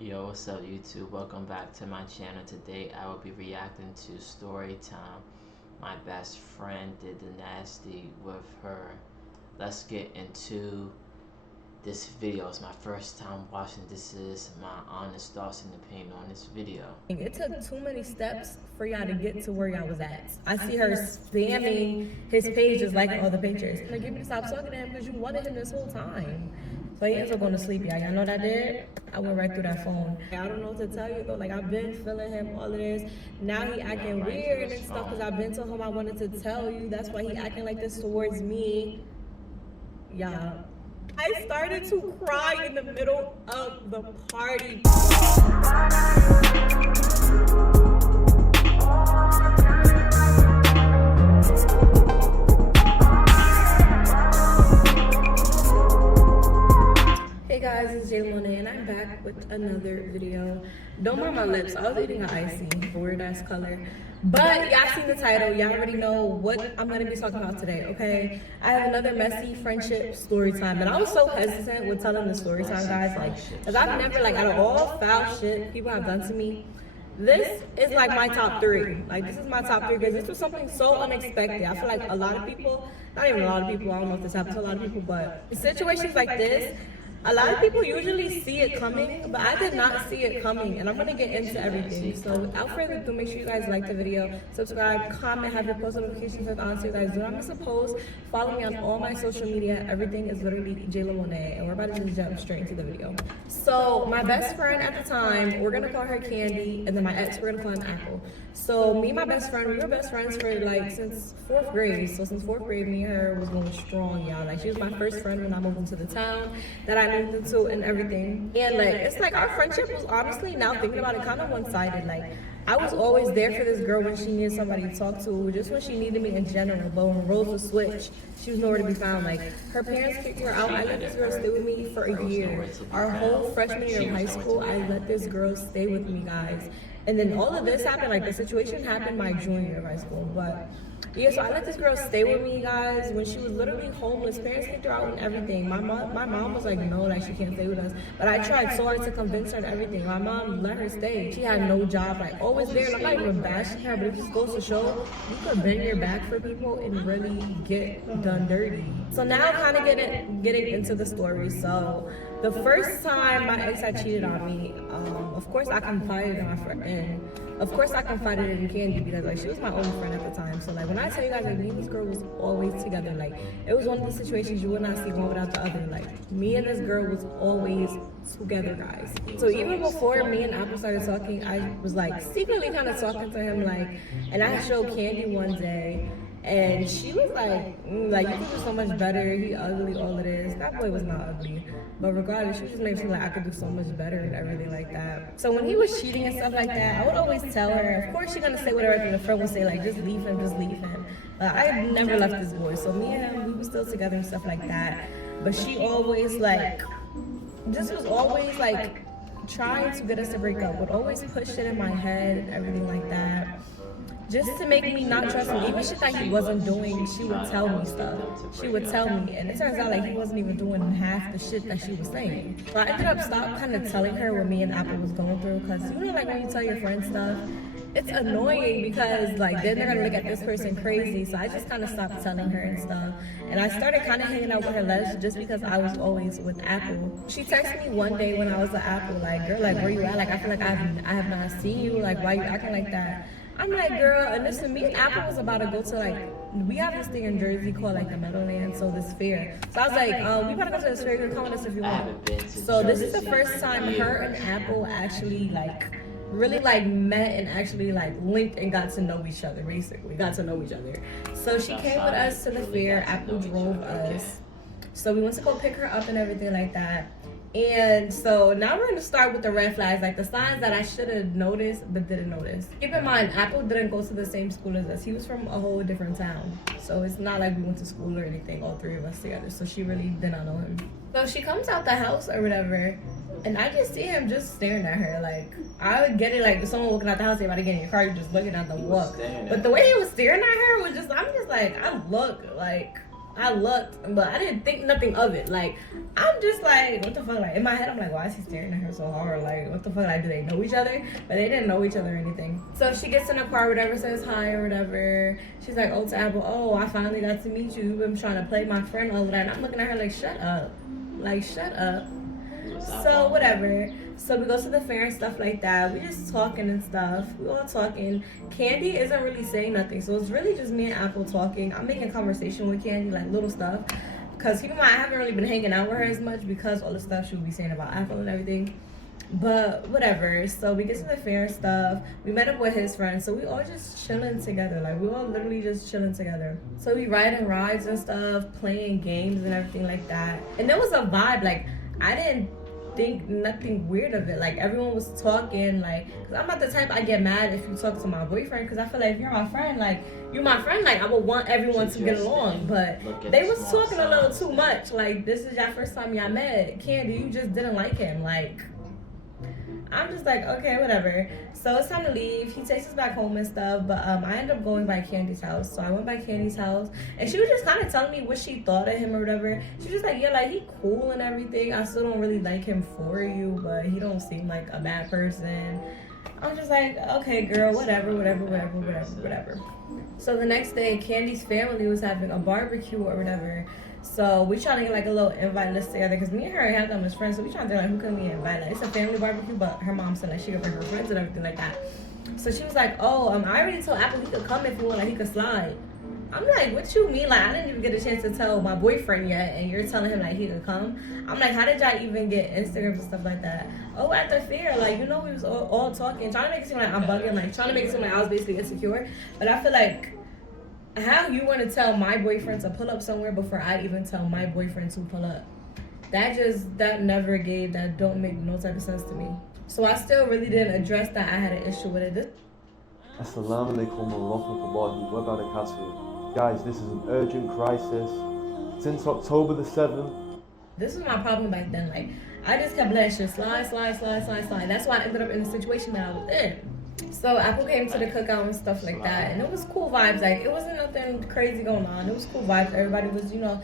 Yo, what's up, YouTube? Welcome back to my channel. Today, I will be reacting to Story Time. My best friend did the nasty with her. Let's get into this video. It's my first time watching. This is my honest thoughts and opinion on this video. It took too many steps for y'all to get to where y'all was at. I see her spamming his pages, liking all the pictures. And get me to stop talking to him because you wanted him this whole time. So he ends up going to sleep, y'all. Y'all know what I did? I went right through that phone. I don't know what to tell you though. Like, I've been feeling him, all of this. Now he acting weird and stuff because I've been told him I wanted to tell you. That's why he acting like this towards me. Y'all. I started to cry in the middle of the party. Hey guys, it's Jay Monet and I'm back with another video. Don't mind my lips, I was eating an icy, weird ass color. But y'all seen the title, y'all already know what I'm gonna be talking about today, okay? I have another messy friendship story time. And I was so hesitant with telling the story time, guys, like, cause I've never, like, out of all foul shit people have done to me, this is like my top three. Like, this is my top three because this was something so unexpected. I feel like a lot of people, not even a lot of people, I don't know if this happens to a lot of people, but situations like this, a lot of people usually see it coming, but I did not see it coming, and I'm gonna get into everything. So without further ado, make sure you guys like the video, subscribe, comment, have your post notifications turned on so you guys do not miss a post. Follow me on all my social media. Everything is literally Jayla Monet, and we're about to just jump straight into the video. So my best friend at the time, we're gonna call her Candy, and then my ex, we're gonna call him Apple. So me and my best friend, we were best friends for like since 4th grade. So since 4th grade, me and her was going strong, y'all. Like, she was my first friend when I moved into the town that I moved into and everything. And like, it's like our friendship was honestly, now thinking about it, kind of one-sided. Like, I was always there for this girl when she needed somebody to talk to, just when she needed me in general. But when roles would switch, she was nowhere to be found. Like, her parents kicked her out. I let this girl stay with me for a year. Our whole freshman year of high school, I let this girl stay with me, guys. And then all of this happened, like the situation happened my junior year of high school. But yeah, so I let this girl stay with me, guys, when she was literally homeless. Parents kicked her out and everything. My mom was like, no, like, she can't stay with us. But I tried so hard to convince her and everything. My mom let her stay. She had no job, like, always there. And I'm not even bashing her, but it just goes to show you could bend your back for people and really get done dirty. So now kind of getting into the story. So the first time my ex had cheated on me, of course I confided in my friend. And of course I confided in Candy because, like, she was my only friend at the time. So, like, when I tell you guys, like, me and this girl was always together. Like, it was one of the situations you would not see one without the other. Like, me and this girl was always together, guys. So even before me and Apple started talking, I was like secretly kind of talking to him, like, and I showed Candy one day. And she was like, you could do so much better. He ugly, all of this. That boy was not ugly. But regardless, she just made me feel like I could do so much better and everything like that. So when he was cheating and stuff like that, I would always tell her, of course she's gonna say whatever, and the friend would say, like, just leave him, just leave him. But I never left this boy. So me and him, we were still together and stuff like that. But she always, like, just was always, like, trying to get us to break up. Would always push it in my head and everything like that, just to make me not trust him. Even shit that he wasn't doing, she would tell me stuff. She would tell me, and it turns out like he wasn't even doing half the shit that she was saying. So I ended up kind of telling her what me and Apple was going through, because you know, like, when you tell your friends stuff, it's annoying because, like, then they're gonna look at this person crazy. So I just kind of stopped telling her and stuff, and I started kind of hanging out with her less just because I was always with Apple. She texted me one day when I was at Apple, like, girl, like, where you at? Like, I feel like I have not seen you. Like, why you acting like that? I'm like, girl, and listen, me and Apple was about to go to, like, we have this thing in Jersey called, like, the Meadowlands, so this fair. So I was like, we about to go to this fair, you can come with us if you want. So this is the first time her and Apple actually, like, really, like, met and actually, like, linked and got to know each other, basically. Got to know each other. So she came with us to the fair. Apple drove us. So we went to go pick her up and everything like that. And so now we're gonna start with the red flags, like the signs that I should have noticed but didn't notice. Keep in mind, Apple didn't go to the same school as us. He was from a whole different town. So it's not like we went to school or anything, all three of us together. So she really did not know him. So she comes out the house or whatever, and I just see him just staring at her. Like, I would get it, like, if someone walking out the house, they about to get in your car, you're just looking at the walk. But the way he was staring at her was just, I'm just like, I look like, I looked, but I didn't think nothing of it. Like, I'm just like, what the fuck? Like, in my head, I'm like, why is he staring at her so hard? Like, what the fuck? Like, do they know each other? But they didn't know each other or anything. So she gets in the car, whatever, says hi or whatever. She's like, oh, to Apple, oh, I finally got to meet you. You've been trying to play my friend all of that. And I'm looking at her like, shut up. Like, shut up. So whatever. So we go to the fair and stuff like that. We just talking and stuff. We all talking. Candy isn't really saying nothing, so it's really just me and Apple talking. I'm making conversation with Candy, like little stuff. Cause keep in mind, I haven't really been hanging out with her as much because all the stuff she would be saying about Apple and everything. But whatever. So we get to the fair and stuff. We met up with his friends, so we all just chilling together. Like we all literally just chilling together. So we riding rides and stuff, playing games and everything like that. And there was a vibe. Like I didn't think nothing weird of it. Like everyone was talking, like, cause I'm not the type I get mad if you talk to my boyfriend, cause I feel like if you're my friend, like you're my friend, like I would want everyone to get along. But they was talking a little too much. Like this is your first time y'all met. Candy, you just didn't like him. Like I'm just like, okay, whatever. So it's time to leave. He takes us back home and stuff, but I ended up going by Candy's house. So I went by Candy's house, and she was just kind of telling me what she thought of him or whatever. She was just like, yeah, like he cool and everything. I still don't really like him for you, but he don't seem like a bad person. I'm just like, okay, girl, whatever. So the next day, Candy's family was having a barbecue or whatever. So we trying to get like a little invite list together because me and her ain't have that much friends. So we trying to think like who can we invite? Like it's a family barbecue, but her mom said like she could bring her friends and everything like that. So she was like, oh, I already told Apple he could come if you want, like he could slide. I'm like, what you mean? Like I didn't even get a chance to tell my boyfriend yet, and you're telling him like he could come. I'm like, how did y'all even get Instagrams and stuff like that? Oh, at the fair, like you know we was all talking, trying to make it seem like I'm bugging, like trying to make it seem like I was basically insecure. But I feel like, how you want to tell my boyfriend to pull up somewhere before I even tell my boyfriend to pull up? That never gave, that don't make no type of sense to me. So I still really didn't address that I had an issue with it. Assalamu alaikum wa rahmatullahi wa barakatuh. Guys, this is an urgent crisis. Since October the 7th. This was my problem back then. Like, I just kept letting shit slide. That's why I ended up in the situation that I was in. So Apple came to the cookout and stuff like that, and it was cool vibes. Like it wasn't nothing crazy going on. It was cool vibes. Everybody was, you know,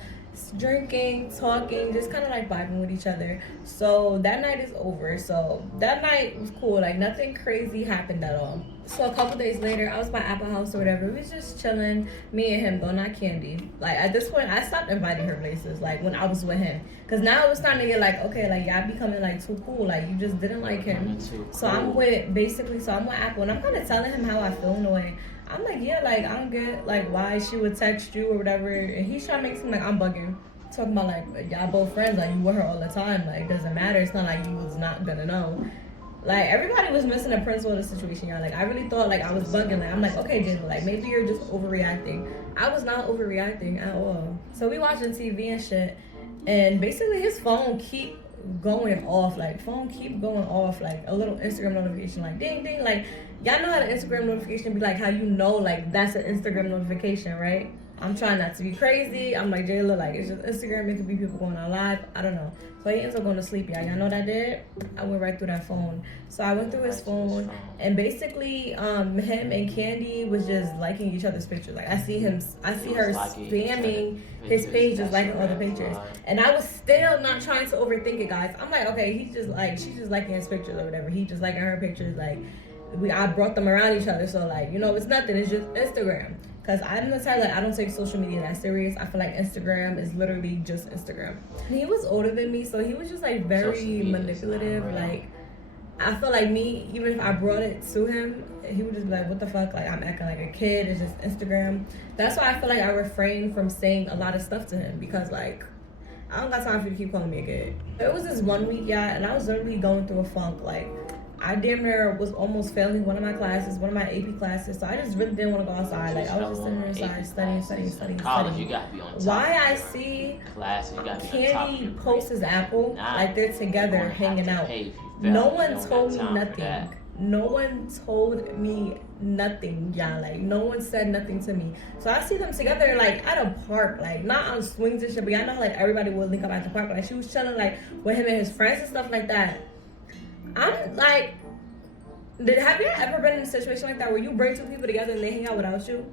drinking, talking, just kind of like vibing with each other. So that night is over. So that night was cool. Like nothing crazy happened at all. So a couple days later, I was by Apple House or whatever. We was just chilling, me and him, though, not Candy. Like at this point, I stopped inviting her places. Like when I was with him, cause now it was starting to get like, okay, like y'all becoming like too cool. Like you just didn't like him. So I'm with Apple, and I'm kind of telling him how I feel in a way. I'm like, yeah, like I don't get like why she would text you or whatever, and he's trying to make it seem like I'm bugging. Talking about like y'all both friends, like you with her all the time. Like it doesn't matter. It's not like you was not gonna know. Like, everybody was missing the principle of the situation, y'all. Like, I really thought, like, I was bugging. Like, I'm like, okay, Jayla, like, maybe you're just overreacting. I was not overreacting at all. So we watching TV and shit, and basically his phone keep going off. Like, a little Instagram notification, like, ding, ding. Like, y'all know how the Instagram notification be like, how you know, like, that's an Instagram notification, right? I'm trying not to be crazy. I'm like, Jayla, like, it's just Instagram. It could be people going on live. I don't know. So he ends up going to sleep, y'all. Y'all know what I did? I went right through that phone. So I went through his phone, and basically, him and Candy was just liking each other's pictures. Like, I see her spamming his page, just liking other pictures. And I was still not trying to overthink it, guys. I'm like, okay, she's just liking his pictures or whatever. He just liking her pictures. Like, I brought them around each other. So, like, you know, it's nothing. It's just Instagram. Because I'm the type, like, I don't take social media that serious. I feel like Instagram is literally just Instagram. He was older than me, so he was just, like, very manipulative. Like, I feel like me, even if I brought it to him, he would just be like, what the fuck? Like, I'm acting like a kid. It's just Instagram. That's why I feel like I refrain from saying a lot of stuff to him. Because, like, I don't got time for you to keep calling me a kid. It was this one week, yeah, and I was literally going through a funk. Like, I damn near was almost failing one of my classes, one of my AP classes. So I just really didn't want to go outside. Like I was just sitting there inside studying. College, you gotta be on top. Why I see Candy post his Apple, like they're together hanging out. No one told me nothing. No one told me nothing, y'all. Like no one said nothing to me. So I see them together like at a park, like not on swings and shit, but y'all know like everybody would link up at the park. Like she was chilling like with him and his friends and stuff like that. I'm like, have you ever been in a situation like that where you bring two people together and they hang out without you?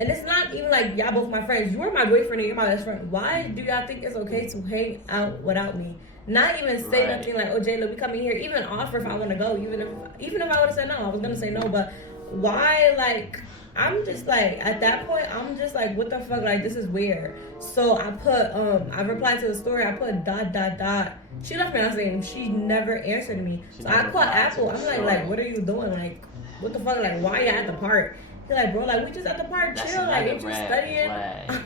And it's not even like y'all both my friends. You are my boyfriend and you're my best friend. Why do y'all think it's okay to hang out without me? Not even say Right. nothing like, oh Jayla, we coming here. Even offer if I want to go. Even if I would have said no, I was gonna say no. But why? Like, I'm just like at that point, I'm just like, what the fuck? Like, this is weird. So I put I replied to the story. I put ... She left me a message. She never answered me. She So I never called replied to Apple. the I'm like, story. what are you doing? Like, what the fuck? Like, why you at the park? He's like, bro, like we just at the park, That's chill. Like, another ain't you red studying? flag.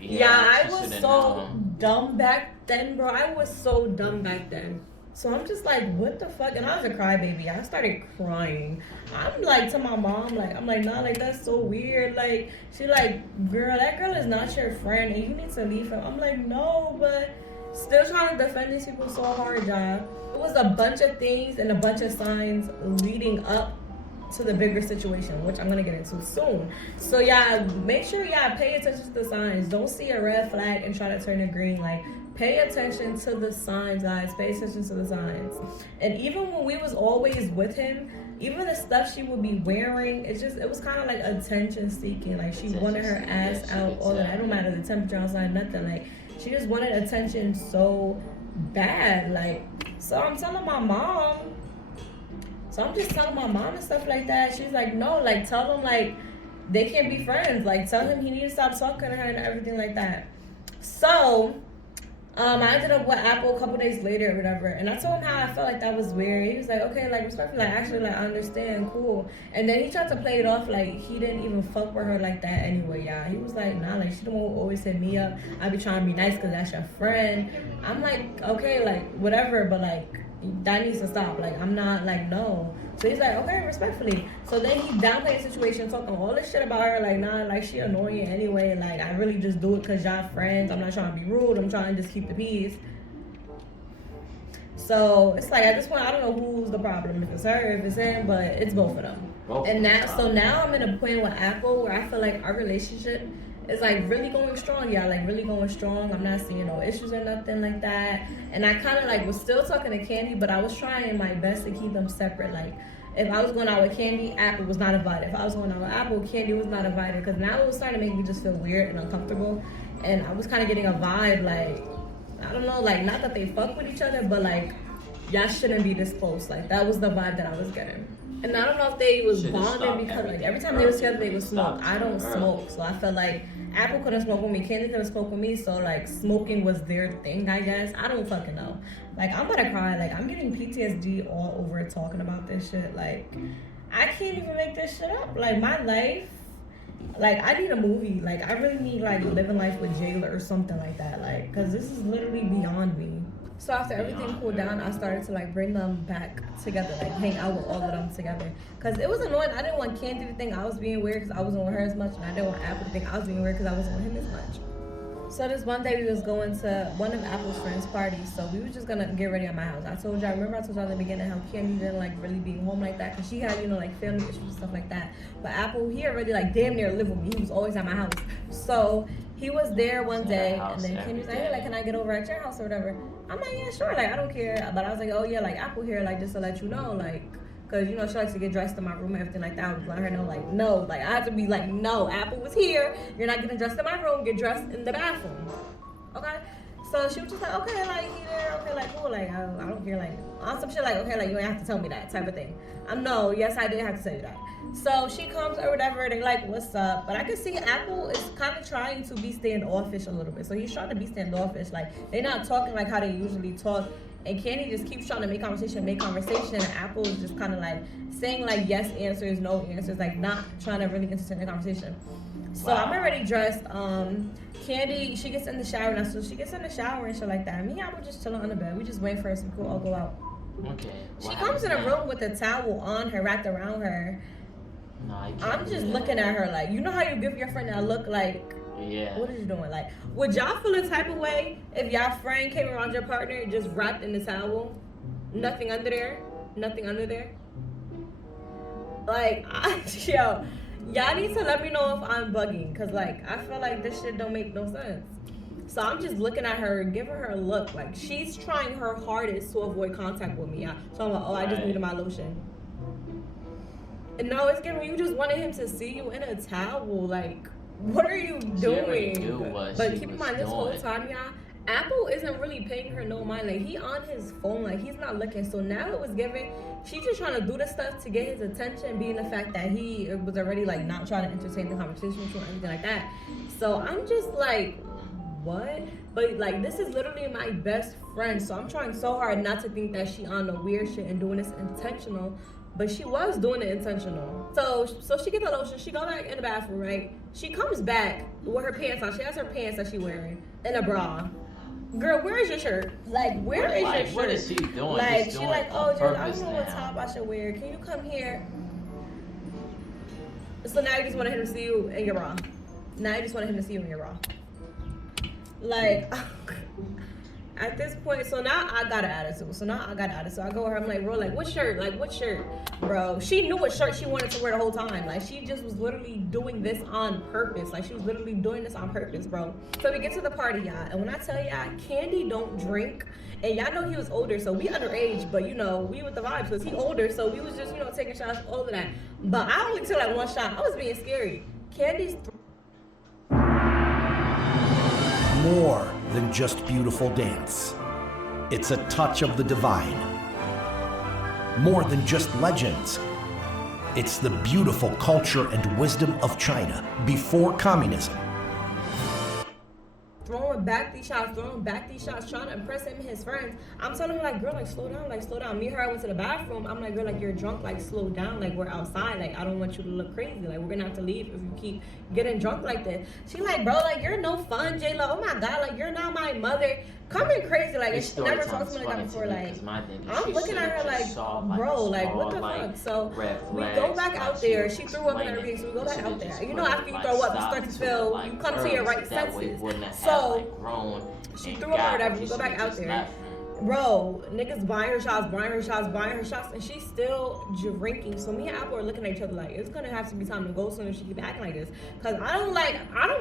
Yeah, I she was should've so known. dumb back then, bro. I was so dumb back then. So I'm just like, what the fuck? And I was a crybaby. I started crying. I'm like to my mom, like, I'm like, nah, like that's so weird. Like, she like, girl, that girl is not your friend, and you need to leave him. I'm like, no, but still trying to defend these people so hard, y'all. It was a bunch of things and a bunch of signs leading up to the bigger situation, which I'm gonna get into soon. So yeah, make sure y'all pay attention to the signs. Don't see a red flag and try to turn it green. Like, pay attention to the signs, guys. Pay attention to the signs. And even when we was always with him, even the stuff she would be wearing, it was kind of like attention seeking. Like, she wanted her ass out, all of that. It don't matter the temperature outside, nothing. Like, she just wanted attention so bad. Like, so I'm telling my mom. So I'm just telling my mom and stuff like that. She's like, no, like, tell him, like, they can't be friends. Like, tell him he needs to stop talking to her and everything like that. So, I ended up with Apple a couple days later or whatever. And I told him how I felt like that was weird. He was like, okay, like, respectfully, like, actually, like, I understand, cool. And then he tried to play it off like he didn't even fuck with her like that anyway, y'all. He was like, nah, like, she the one who always hit me up. I be trying to be nice because that's your friend. I'm like, okay, like, whatever, but, like, that needs to stop. Like, I'm not, like, no. So he's like, okay, respectfully. So then he downplayed the situation, talking all this shit about her, like, nah, like, she annoying anyway. Like, I really just do it because y'all friends. I'm not trying to be rude. I'm trying to just keep the peace. So it's like, at this point, I don't know who's the problem. If it's her, if it's him, but it's both of them. And that, so now I'm in a point with Apple where I feel like our relationship is like really going strong, y'all. Like, really going strong. I'm not seeing no issues or nothing like that. And I kind of like was still talking to Candy, but I was trying my best to keep them separate. Like, if I was going out with Candy, Apple was not invited. If I was going out with Apple, Candy was not invited. Because now it was starting to make me just feel weird and uncomfortable. And I was kind of getting a vibe, like, I don't know, like, not that they fuck with each other, but like, y'all shouldn't be this close. Like, that was the vibe that I was getting. And I don't know if they was bonding because like every time they was together they would smoke. I don't smoke, so I felt like Apple couldn't smoke with me, Candy couldn't smoke with me, so like smoking was their thing, I guess. I don't fucking know. Like, I'm gonna cry. Like, I'm getting PTSD all over talking about this shit. Like, I can't even make this shit up. Like, my life, like, I need a movie. Like, I really need like Living Life with Jayla or something like that. Like, cause this is literally beyond me. So after everything cooled down, I started to like bring them back together, like hang out with all of them together. Cause it was annoying. I didn't want Candy to think I was being weird because I wasn't with her as much, and I didn't want Apple to think I was being weird because I wasn't with him as much. So this one day we was going to one of Apple's friends' parties, so we were just gonna get ready at my house. I told y'all in the beginning how Candy didn't like really being home like that, cause she had, you know, like family issues and stuff like that. But Apple, he already like damn near lived with me. He was always at my house. So he was there one day, and then Candy was like, hey, like, can I get over at your house or whatever? I'm like, yeah, sure, like, I don't care. But I was like, oh yeah, like, Apple here, like, just to let you know, like, cause you know she likes to get dressed in my room and everything like that. I was letting her know, like, no, like, I have to be like, no, Apple was here. You're not getting dressed in my room. Get dressed in the bathroom. Okay. So she was just like, okay, like, he there, okay, like, cool, like, I don't care, like, on some shit, like, okay, like, you ain't have to tell me that type of thing. No, yes, I did have to tell you that. So she comes or whatever, they like, what's up? But I can see Apple is kind of trying to be standoffish a little bit. So he's trying to be standoffish, like, they're not talking like how they usually talk. And Candy just keeps trying to make conversation, and Apple is just kind of like saying like yes answers, no answers, like not trying to really entertain the conversation. So wow. I'm already dressed. Candy, she gets in the shower now, so she gets in the shower and shit like that. Me and Apple just chilling on the bed. We just waiting for her to cool, I'll go out. Okay. She comes in a room with a towel on her, wrapped around her. No, I'm just looking at her like, you know how you give your friend that look like, yeah, what is you doing? Like, would y'all feel the type of way if y'all friend came around your partner just wrapped in the towel? Nothing under there? Nothing under there? Like, yo, y'all need to let me know if I'm bugging. Because, like, I feel like this shit don't make no sense. So I'm just looking at her, giving her a look. Like, she's trying her hardest to avoid contact with me. So I'm like, oh, I just needed my lotion. No, it's giving you just wanted him to see you in a towel. Like, what are you doing? Knew what but she keep in was mind, this whole doing. time, y'all, Apple isn't really paying her no mind. Like, he on his phone, like, he's not looking. So now it was giving, she's just trying to do this stuff to get his attention, being the fact that he was already, like, not trying to entertain the conversation with you or anything like that. So I'm just like, what? But, like, this is literally my best friend. So I'm trying so hard not to think that she on the weird shit and doing this intentional. But she was doing it intentional. So she get the lotion, she go back in the bathroom, right? She comes back with her pants on. She has her pants that she wearing and a bra. Girl, where is your shirt? Like, where is your shirt? What is she doing? Like, Just she doing like, on oh, Jill, I purpose don't know what now. top I should wear. Can you come here? So now you just wanted him to see you in your bra. Now you just wanted him to see you in your bra. Like, at this point, so now I got an attitude. So I go with her, I'm like, bro, like, what shirt? Like, what shirt? Bro, she knew what shirt she wanted to wear the whole time. Like, she just was literally doing this on purpose. Like, she was literally doing this on purpose, bro. So we get to the party, y'all. And when I tell y'all, Candy don't drink. And y'all know he was older, so we underage. But, you know, we with the vibes because he older. So we was just, you know, taking shots, all of that. But I only took, like, one shot. I was being scary. Candy's... More than just beautiful dance. It's a touch of the divine. More than just legends. It's the beautiful culture and wisdom of China before communism. throwing back these shots, trying to impress him and his friends. I'm telling her, like, girl, like, slow down. Me and her, I went to the bathroom. I'm like, girl, like, you're drunk, like, slow down. Like, we're outside. Like, I don't want you to look crazy. Like, we're gonna have to leave if you keep getting drunk like this. She like, bro, like, you're no fun, J-Lo. Oh my God, like, you're not my mother. Coming crazy, like, and she never talked to me like that before. Like, I'm looking at her like, bro, like, what the fuck? So we go back out there. She threw up and everything, so we go back out there. You know, after you throw up, you start to feel, you come to your right senses. So she threw up or whatever. We go back out there. Bro, niggas buying her shots, and she's still drinking. So me and Apple are looking at each other like, it's gonna have to be time to go soon if she keep acting like this. Cause I don't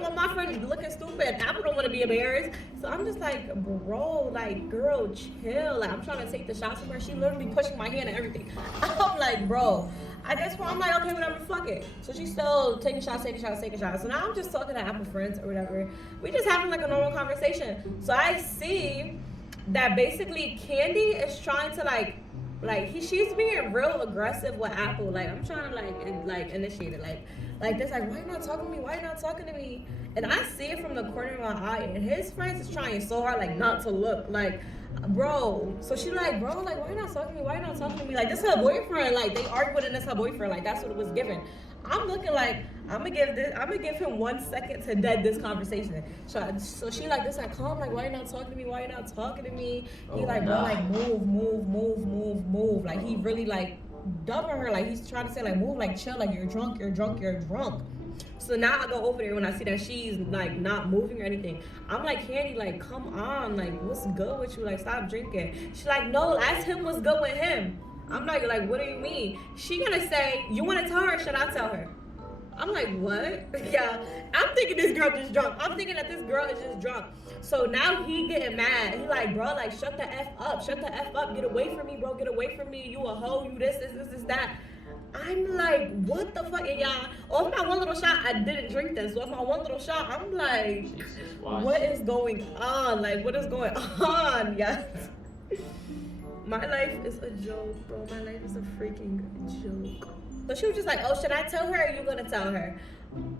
want my friends looking stupid. Apple don't want to be embarrassed. So I'm just like, bro, like, girl, chill. Like, I'm trying to take the shots from her. She literally pushing my hand and everything. I'm like, bro. At this point, I'm like, okay, whatever, fuck it. So she's still taking shots. So now I'm just talking to Apple friends or whatever. We just having like a normal conversation. So I see that basically Candy is trying to she's being real aggressive with Apple. Like, I'm trying to initiate it. Like this, like, why you not talking to me? Why you not talking to me? And I see it from the corner of my eye, and his friends is trying so hard, like, not to look. Like, bro. So she like, bro, like, why you not talking to me? Why you not talking to me? Like, this is her boyfriend. Like, they arguing and it's her boyfriend. Like, that's what it was given. I'm looking like, I'm gonna give him 1 second to dead this conversation. So she like this, like, calm, like, why you not talking to me? Why you not talking to me? He like, bro, like, move. Like, he really like dubbing her, like, he's trying to say, like, move, like, chill, like, you're drunk. So now I go over there when I see that she's like not moving or anything. I'm like, Candy, like, come on, like, what's good with you? Like, stop drinking. She's like, no, ask him what's good with him. I'm like, what do you mean? She gonna say, you wanna tell her or should I tell her? I'm like, what? Yeah, I'm thinking this girl just drunk. I'm thinking that this girl is just drunk. So now he getting mad. He like, bro, like, shut the F up. Get away from me, bro. Get away from me. You a hoe. You this, that. I'm like, what the fuck? And y'all, off my one little shot, I didn't drink this. So off my one little shot, I'm like, what is going on? Like, what is going on? Yes. My life is a joke, bro. My life is a freaking joke. So she was just like, oh, should I tell her or are you gonna tell her?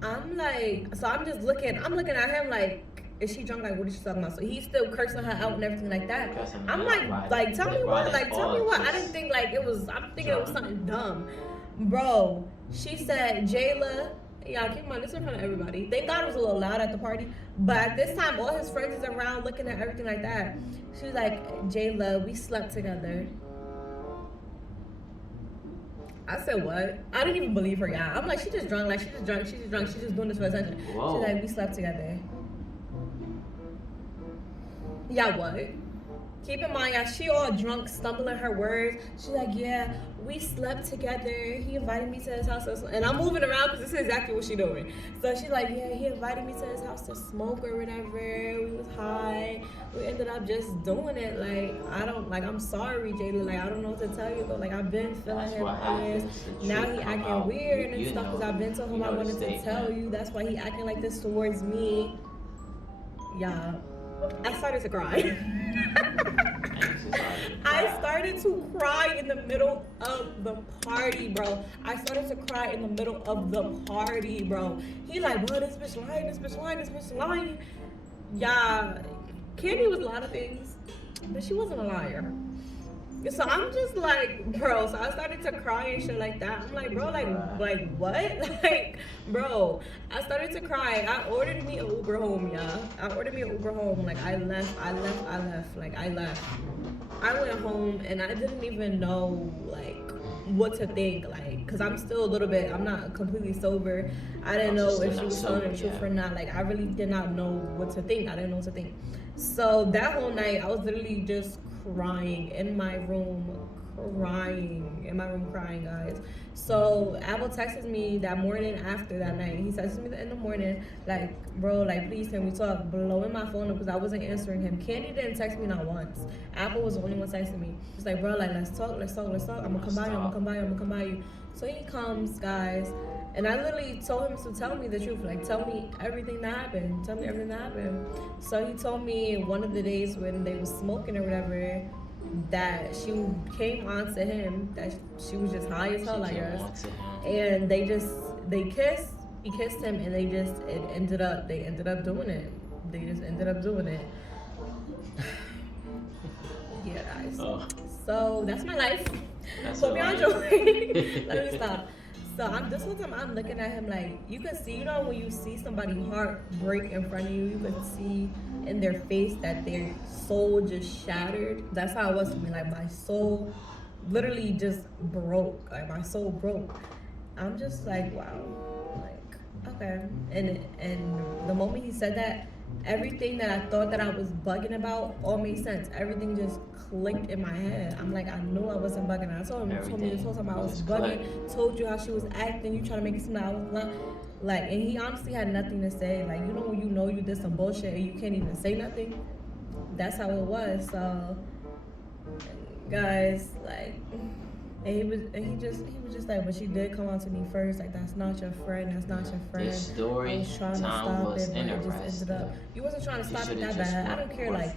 I'm like, so I'm just looking at him like, is she drunk? Like, what is she talking about? So he's still cursing her out and everything like that. I'm like, tell me what? I didn't think like it was, I'm thinking it was something dumb. Bro, she said, Jayla, y'all keep in mind, this in front of everybody. Thank God it was a little loud at the party. But at this time, all his friends is around looking at everything like that. She's like, Jayla, we slept together. I said, what? I didn't even believe her, y'all. I'm like, she's just drunk. She's just doing this for attention. Whoa. She's like, we slept together. Yeah, what? Keep in mind, y'all, she all drunk, stumbling her words. She's like, yeah, we slept together. He invited me to his house. And I'm moving around because this is exactly what she's doing. So she's like, yeah, he invited me to his house to smoke or whatever. We was high. We ended up just doing it. Like, I'm sorry, Jayla. Like, I don't know what to tell you, but like, I've been feeling him for this. Now he acting weird and stuff because I've been to him. I wanted to tell you. That's why he acting like this towards me. Yeah. I started to cry. I started to cry in the middle of the party, bro. I started to cry in the middle of the party, bro. He like, bro, this bitch lying, this bitch lying, this bitch lying. Yeah, Kandi was a lot of things, but she wasn't a liar. So I'm just like, bro, so I started to cry and shit like that. I'm like, bro, like what? Like, bro, I started to cry. I ordered me an Uber home, y'all. I ordered me an Uber home. Like, I left. Like, I left. I went home and I didn't even know, like, what to think. Like, because I'm still a little bit, I'm not completely sober. I didn't know if she was telling the truth or not. Like, I really did not know what to think. I didn't know what to think. So that whole night, I was literally just crying in my room, crying, guys. So Apple texted me that morning after that night. He texted me in the morning, like, bro, like, please can we talk? Blowing my phone up because I wasn't answering him. Kandi didn't text me not once. Apple was the only one texting me. He's like, bro, like, let's talk. I'm gonna come by you. So he comes, guys, and I literally told him to tell me the truth. Like, tell me everything that happened. So he told me one of the days when they was smoking or whatever, that she came on to him, that she was just high as hell, I guess. And they kissed, he kissed him, and they ended up doing it. Yeah, guys. Oh. So that's my life. Hope y'all enjoy. Let me stop. So this whole time I'm looking at him like, you can see, you know, when you see somebody's heart break in front of you, you can see in their face that their soul just shattered. That's how it was for me. Like, my soul literally just broke. Like, my soul broke. I'm just like, wow. Like, okay. And the moment he said that, everything that I thought that I was bugging about all made sense. Everything just clicked in my head. I'm like, I knew I wasn't bugging. I told him, told me this whole time I was bugging. Told you how she was acting. You trying to make it seem like I was lying. Like, and he honestly had nothing to say. Like, you know when you know you did some bullshit and you can't even say nothing? That's how it was. So, guys, like, and he was just like, but she did come on to me first. Like, that's not your friend. This story I was trying to stop it, but it just ended up. You wasn't trying to stop it that bad. I don't care. Like,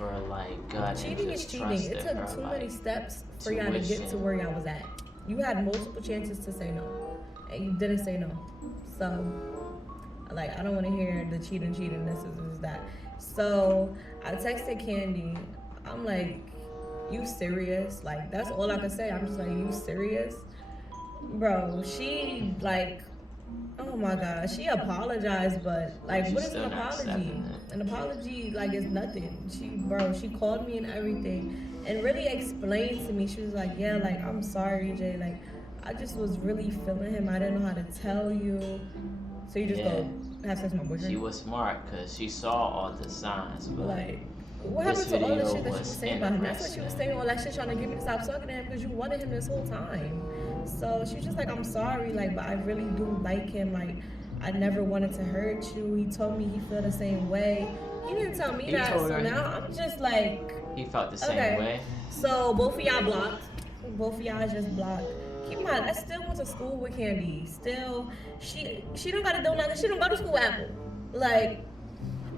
cheating is cheating. It took too many steps for y'all to get to where y'all was at. You had multiple chances to say no, and you didn't say no. So, like, I don't want to hear the cheating. This is that. So I texted Kandi. I'm like, you serious? Like, that's all I can say. I'm just like, you serious? Bro, she, like, oh my God, she apologized, but, like, what is an apology? An apology, like, is nothing. She called me and everything and really explained to me. She was like, yeah, like, I'm sorry, Jay. Like, I just was really feeling him. I didn't know how to tell you. So you just go have sex with my boyfriend? She was smart because she saw all the signs. But like, what happened to all the shit that she was saying about him? That's what she was saying, all that shit, trying to get me to stop talking to him because you wanted him this whole time. So she was just like, I'm sorry, like, but I really do like him. Like, I never wanted to hurt you. He told me he felt the same way. He didn't tell me that, so now I'm just like... He felt the same way? So both of y'all blocked. Both of y'all just blocked. Keep in mind, I still went to school with Kandi. Still, she don't gotta do nothing. She don't go to school with Apple. Like,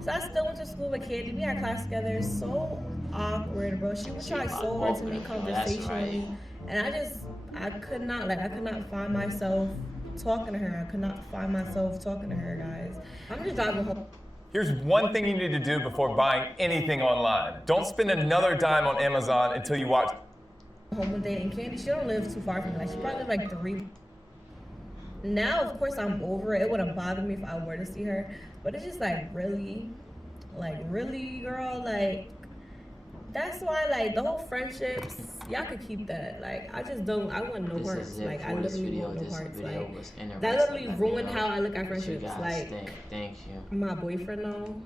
so I still went to school with Kandi. We had class together. So awkward, bro. She would try so hard to make conversation with me. And I could not find myself talking to her. Guys. I'm just driving home. Here's one thing you need to do before buying anything online. Don't spend another dime on Amazon until you watch home one day, and Kandi, she don't live too far from me. Like, she probably live like 3. Now, of course, I'm over it. It wouldn't bother me if I were to see her, but it's just like, really, girl, like, that's why, like, the whole friendships, y'all could keep that. Like, I want no parts. Like, I literally want no parts. Like, that literally ruined how I look at friendships. Like, thank you. My boyfriend though,